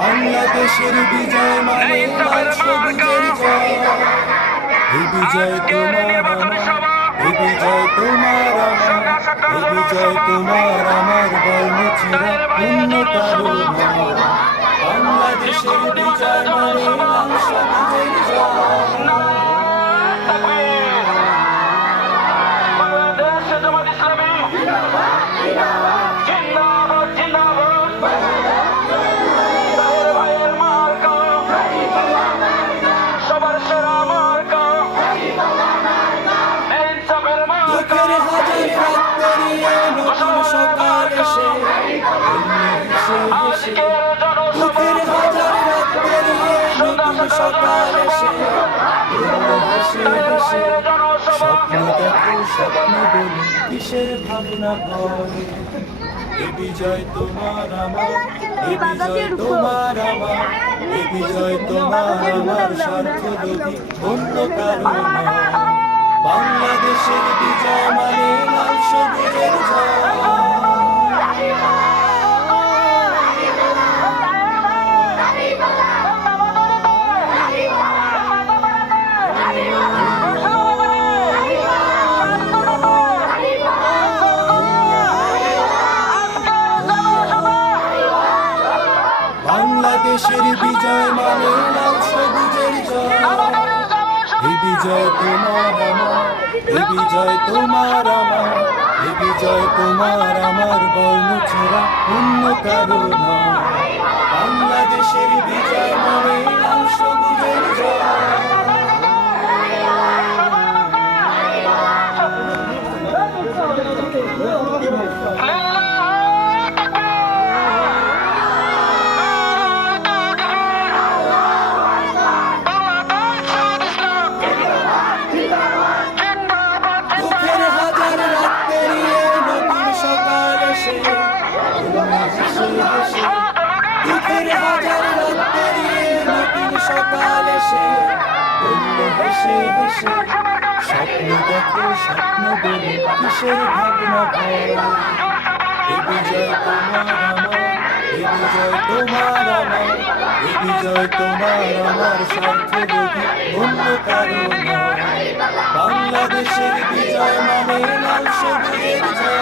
বাংলাদেশের বিজয় মানে লাল সবুজের জয়। এই বিজয় তোমার আমার, এই বিজয় তোমার আমার, এই বিজয় তোমার আমার, বর্ণ ছেড়া পূর্ণ কারণা। বাংলাদেশের বিজয় মানে লাল সবুজের জয়। দুঃখের হাজার রাত পেরিয়ে নতুন সকাল এসে, দুঃখের হাজার রাত পেরিয়ে নতুন সকাল এসে, হেসে হেসে স্বপ্ন দেখো, স্বপ্ন বলি কিসের ভাবনা ভরে। এই বিজয় তোমার আমার, এই বিজয় তোমার আমার, এই বিজয় তোমার আমার, স্বার্থলোভী অন্য কারো নয়। বাংলাদেশের বিজয় মানে লাল সবুজের জয়। বাংলাদেশের বিজয় মানে লাল সবুজের জয়। এই বিজয় তোমার আমার, এই বিজয় তোমার আমার, এই বিজয় তোমার আমার, বর্ণ ছেড়া অন্য কারো নয়। বাংলাদেশের বিজয় মানে লাল সবুজের জয়। দুঃখের হাজার রাত পেরিয়ে নতুন সকাল এসে, হেসে হেসে স্বপ্ন দেখো, স্বপ্ন বলি কিসের ভাবনা ভরা। এই বিজয় তোমার আমার, এই বিজয় তোমার আমার, এই বিজয় তোমার আমার, স্বার্থলোভী অন্য কারো নয়। বাংলাদেশের বিজয় মানে লাল সবুজের জয়।